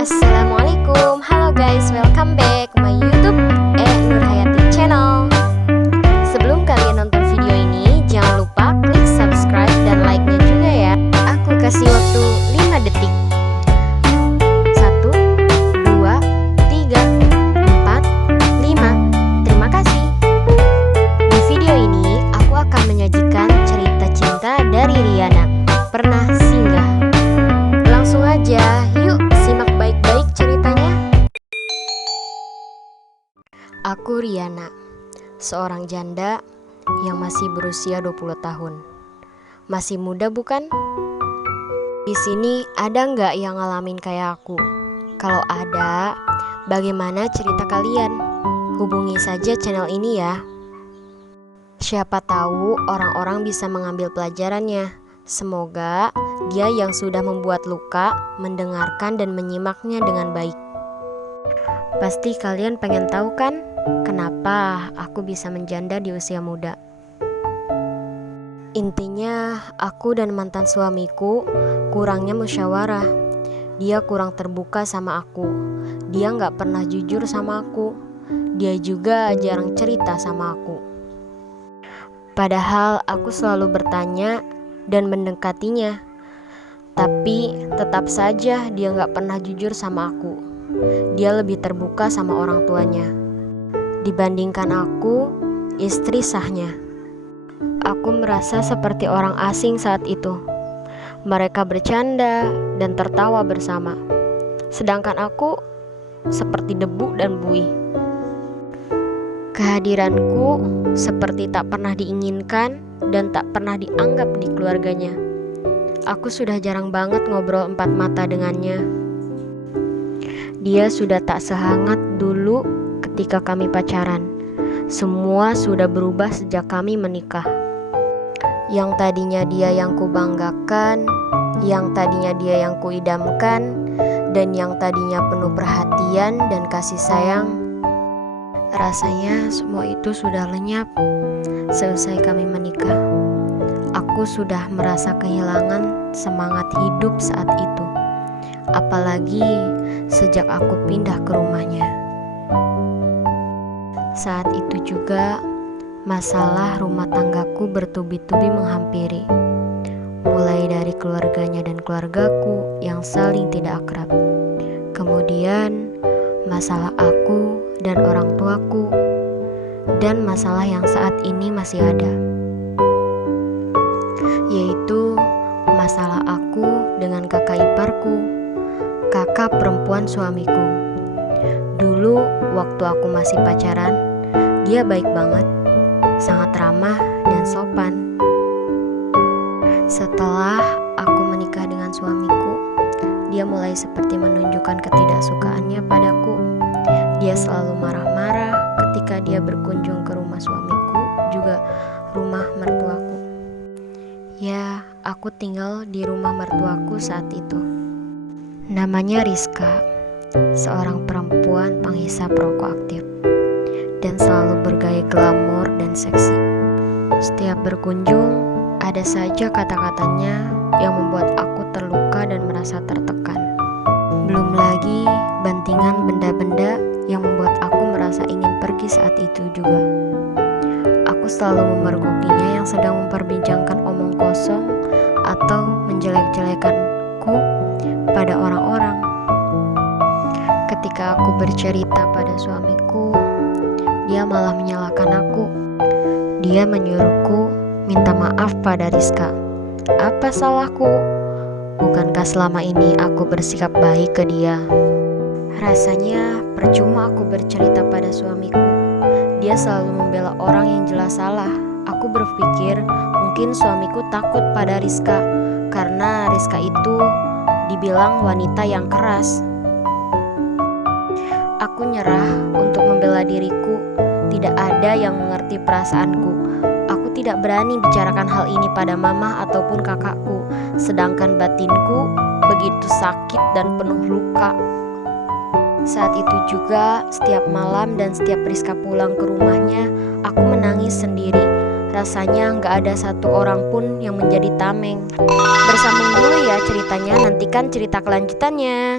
Assalamualaikum, halo guys, welcome back my YouTube Nurhayati channel. Sebelum kalian nonton video ini, jangan lupa klik subscribe dan like-nya juga ya. Aku kasih waktu 5 detik. 1, 2, 3, 4, 5. Terima kasih. Di video ini, aku akan menyajikan cerita cinta dari Riana, Pernah Singgah. Langsung aja, yuk simak baik-baik ceritanya. Aku Riana, seorang janda yang masih berusia 20 tahun. Masih muda bukan? Di sini ada nggak yang ngalamin kayak aku? Kalau ada, bagaimana cerita kalian? Hubungi saja channel ini ya. Siapa tahu orang-orang bisa mengambil pelajarannya. Semoga dia yang sudah membuat luka mendengarkan dan menyimaknya dengan baik. Pasti kalian pengen tahu kan, kenapa aku bisa menjanda di usia muda? Intinya, aku dan mantan suamiku kurangnya musyawarah. Dia kurang terbuka sama aku. Dia gak pernah jujur sama aku. Dia juga jarang cerita sama aku. Padahal aku selalu bertanya dan mendekatinya, tapi tetap saja dia gak pernah jujur sama aku. Dia lebih terbuka sama orang tuanya dibandingkan aku, istri sahnya. Aku merasa seperti orang asing saat itu. Mereka bercanda dan tertawa bersama, sedangkan aku seperti debu dan buih. Kehadiranku seperti tak pernah diinginkan dan tak pernah dianggap di keluarganya. Aku sudah jarang banget ngobrol empat mata dengannya. Dia sudah tak sehangat dulu ketika kami pacaran. Semua sudah berubah sejak kami menikah. Yang tadinya dia yang kubanggakan, yang tadinya dia yang kuidamkan, dan yang tadinya penuh perhatian dan kasih sayang, rasanya semua itu sudah lenyap selesai kami menikah. Aku sudah merasa kehilangan semangat hidup saat itu. Apalagi sejak aku pindah ke rumahnya. Saat itu juga masalah rumah tanggaku bertubi-tubi menghampiri. Mulai dari keluarganya dan keluargaku yang saling tidak akrab. Kemudian masalah aku dan orang tuaku, dan masalah yang saat ini masih ada, yaitu masalah aku dengan kakak iparku, kakak perempuan suamiku. Dulu waktu aku masih pacaran, dia baik banget, sangat ramah dan sopan. Setelah aku menikah dengan suamiku, dia mulai seperti menunjukkan ketidaksukaannya padaku. Dia selalu marah-marah ketika dia berkunjung ke rumah suamiku, juga rumah mertuaku. Ya, aku tinggal di rumah mertuaku saat itu. Namanya Rizka, seorang perempuan penghisap rokok aktif dan selalu bergaya glamor dan seksi. Setiap berkunjung, ada saja kata-katanya yang membuat aku terluka dan merasa tertekan. Belum lagi bantingan benda-benda yang membuat aku merasa ingin pergi saat itu juga. Aku selalu memergokinya yang sedang memperbincangkan omong kosong atau menjelek-jelekanku pada orang-orang. Ketika aku bercerita pada suamiku, dia malah menyalahkan aku. Dia menyuruhku minta maaf pada Rizka. Apa salahku? Bukankah selama ini aku bersikap baik ke dia? Rasanya percuma aku bercerita pada suamiku. Dia selalu membela orang yang jelas salah. Aku berpikir mungkin suamiku takut pada Rizka, karena Rizka itu dibilang wanita yang keras. Aku nyerah untuk membela diriku. Tidak ada yang mengerti perasaanku. Aku tidak berani bicarakan hal ini pada mama ataupun kakakku, sedangkan batinku begitu sakit dan penuh luka. Saat itu juga, setiap malam dan setiap Rizka pulang ke rumahnya, aku menangis sendiri. Rasanya gak ada satu orang pun yang menjadi tameng. Bersambung dulu ya ceritanya, nantikan cerita kelanjutannya.